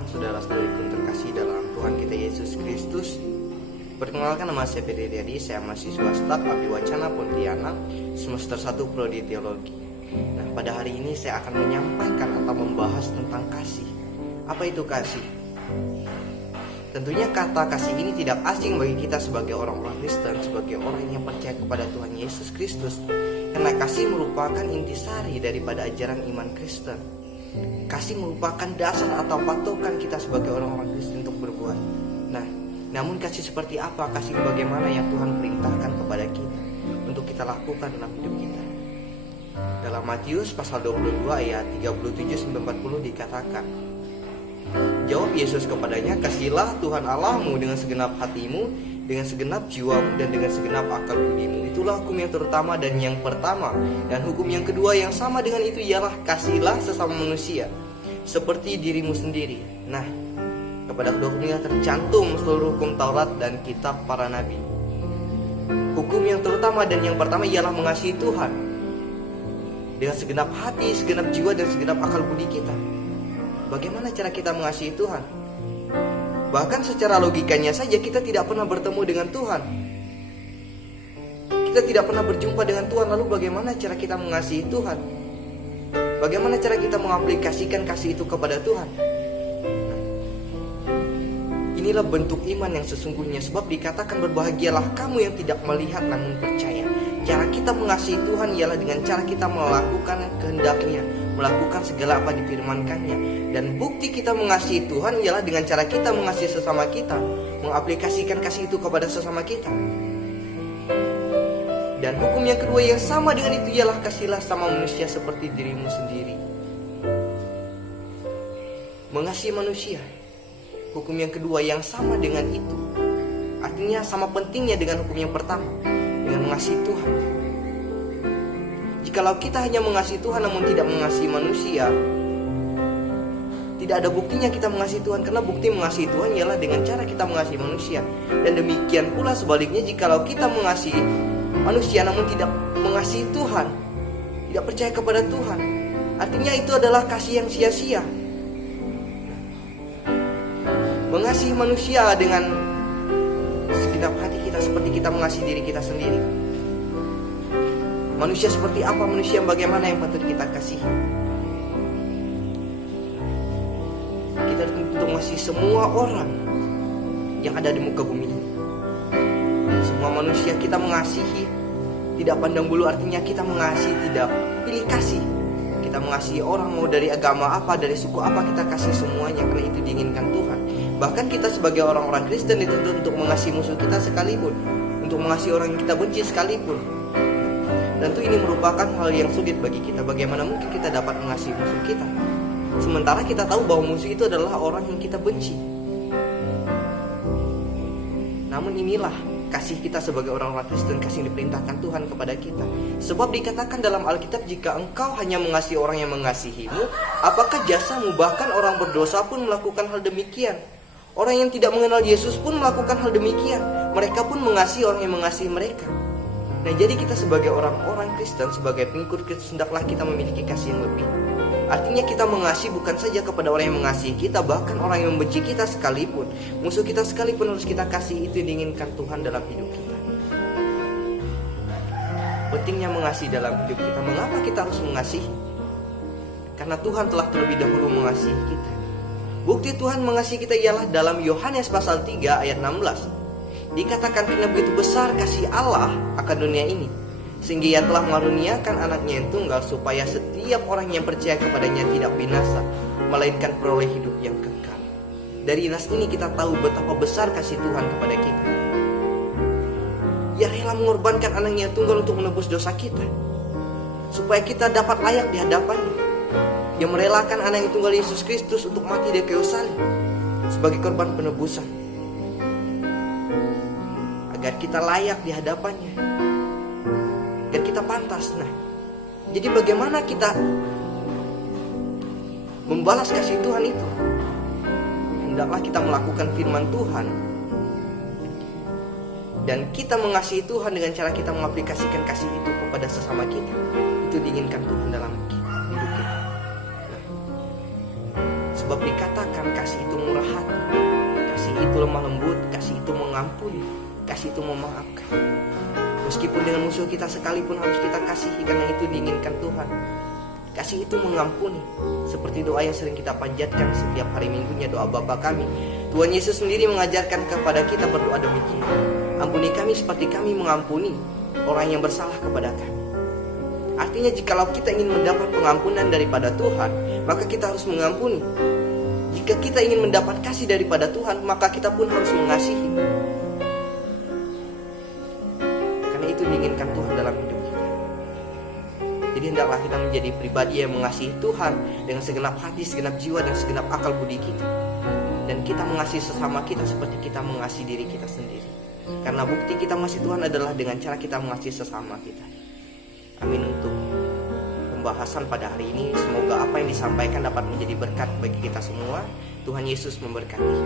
Tuhan, saudara-saudariku terkasih dalam Tuhan kita Yesus Kristus. Perkenalkan, nama saya Peri Riyadi, saya mahasiswa STAK Abdi Wacana Pontianak, semester 1 Prodi Teologi. Nah, pada hari ini saya akan menyampaikan atau membahas tentang kasih. Apa itu kasih? Tentunya kata kasih ini tidak asing bagi kita sebagai orang-orang Kristen, sebagai orang yang percaya kepada Tuhan Yesus Kristus. Karena kasih merupakan intisari daripada ajaran iman Kristen. Kasih merupakan dasar atau patokan kita sebagai orang-orang Kristen untuk berbuat. Nah, namun kasih seperti apa? Kasih bagaimana yang Tuhan perintahkan kepada kita untuk kita lakukan dalam hidup kita. Dalam Matius pasal 22 ayat 37-40 dikatakan, jawab Yesus kepadanya, kasihilah Tuhan Allahmu dengan segenap hatimu, dengan segenap jiwamu, dan dengan segenap akal budimu. Itulah hukum yang terutama dan yang pertama. Dan hukum yang kedua yang sama dengan itu ialah kasihilah sesama manusia seperti dirimu sendiri. Nah, kepada kedua hukum ini tercantum seluruh hukum Taurat dan kitab para nabi. Hukum yang terutama dan yang pertama ialah mengasihi Tuhan dengan segenap hati, segenap jiwa, dan segenap akal budi kita. Bagaimana cara kita mengasihi Tuhan? Bahkan secara logikanya saja kita tidak pernah bertemu dengan Tuhan. Kita tidak pernah berjumpa dengan Tuhan. Lalu bagaimana cara kita mengasihi Tuhan? Bagaimana cara kita mengaplikasikan kasih itu kepada Tuhan? Nah, inilah bentuk iman yang sesungguhnya. Sebab dikatakan berbahagialah kamu yang tidak melihat namun percaya. Cara kita mengasihi Tuhan ialah dengan cara kita melakukan kehendak-Nya, melakukan segala apa difirmankannya. Dan bukti kita mengasihi Tuhan ialah dengan cara kita mengasihi sesama kita, mengaplikasikan kasih itu kepada sesama kita. Dan hukum yang kedua yang sama dengan itu ialah kasihilah sama manusia seperti dirimu sendiri. Mengasihi manusia, hukum yang kedua yang sama dengan itu. Artinya sama pentingnya dengan hukum yang pertama, dengan mengasihi Tuhan. Jikalau kita hanya mengasihi Tuhan namun tidak mengasihi manusia, tidak ada buktinya kita mengasihi Tuhan. Karena bukti mengasihi Tuhan ialah dengan cara kita mengasihi manusia. Dan demikian pula sebaliknya, jikalau kita mengasihi manusia namun tidak mengasihi Tuhan, tidak percaya kepada Tuhan, artinya itu adalah kasih yang sia-sia. Mengasihi manusia dengan segenap hati kita seperti kita mengasihi diri kita sendiri. Manusia seperti apa? Manusia yang bagaimana yang patut kita kasihi? Kita untuk mengasihi semua orang yang ada di muka bumi ini. Semua manusia kita mengasihi, tidak pandang bulu, artinya kita mengasihi tidak pilih kasih. Kita mengasihi orang mau dari agama apa, dari suku apa, kita kasih semuanya karena itu diinginkan Tuhan. Bahkan kita sebagai orang-orang Kristen dituntut untuk mengasihi musuh kita sekalipun, untuk mengasihi orang yang kita benci sekalipun. Tentu ini merupakan hal yang sulit bagi kita. Bagaimana mungkin kita dapat mengasihi musuh kita, sementara kita tahu bahwa musuh itu adalah orang yang kita benci. Namun inilah kasih kita sebagai orang-orang Kristen, kasih yang diperintahkan Tuhan kepada kita. Sebab dikatakan dalam Alkitab, jika engkau hanya mengasihi orang yang mengasihimu, apakah jasamu? Bahkan orang berdosa pun melakukan hal demikian. Orang yang tidak mengenal Yesus pun melakukan hal demikian. Mereka pun mengasihi orang yang mengasihi mereka. Nah, jadi kita sebagai orang-orang Kristen, sebagai pengikut Kristus, hendaklah kita memiliki kasih yang lebih. Artinya kita mengasihi bukan saja kepada orang yang mengasihi kita, bahkan orang yang membenci kita sekalipun, musuh kita sekalipun harus kita kasih. Itu diinginkan Tuhan dalam hidup kita. Pentingnya mengasihi dalam hidup kita. Mengapa kita harus mengasihi? Karena Tuhan telah terlebih dahulu mengasihi kita. Bukti Tuhan mengasihi kita ialah dalam Yohanes pasal 3 ayat 16. Dikatakan, karena begitu besar kasih Allah akan dunia ini, sehingga Ia telah mengaruniakan anaknya yang tunggal, supaya setiap orang yang percaya kepadanya tidak binasa, melainkan peroleh hidup yang kekal. Dari nas ini kita tahu betapa besar kasih Tuhan kepada kita. Ia rela mengorbankan anaknya yang tunggal untuk menebus dosa kita, supaya kita dapat layak di hadapannya. Ia merelakan anak yang tunggal Yesus Kristus untuk mati di kayu salib sebagai korban penebusan, agar kita layak di hadapannya, agar kita pantas. Nah, jadi bagaimana kita membalas kasih Tuhan itu? Hendaklah kita melakukan firman Tuhan, dan kita mengasihi Tuhan dengan cara kita mengaplikasikan kasih itu kepada sesama kita. Itu diinginkan Tuhan dalam hidup kita. Nah, Sebab dikatakan kasih itu murah hati, kasih itu lemah lembut, kasih itu mengampuni, kasih itu memaafkan. Meskipun dengan musuh kita sekalipun harus kita kasihi, karena itu diinginkan Tuhan. Kasih itu mengampuni, seperti doa yang sering kita panjatkan setiap hari Minggunya, doa Bapa kami. Tuhan Yesus sendiri mengajarkan kepada kita berdoa demikian. Ampuni kami seperti kami mengampuni orang yang bersalah kepada kami. Artinya jikalau kita ingin mendapat pengampunan daripada Tuhan, maka kita harus mengampuni. Jika kita ingin mendapat kasih daripada Tuhan, maka kita pun harus mengasihi. Karena itu diinginkan Tuhan dalam hidup kita. Jadi hendaklah kita menjadi pribadi yang mengasihi Tuhan dengan segenap hati, segenap jiwa, dan segenap akal budi kita. Dan kita mengasihi sesama kita seperti kita mengasihi diri kita sendiri. Karena bukti kita mengasihi Tuhan adalah dengan cara kita mengasihi sesama kita. Amin. Untuk pembahasan pada hari ini, semoga apa yang disampaikan dapat menjadi berkat bagi kita semua. Tuhan Yesus memberkati.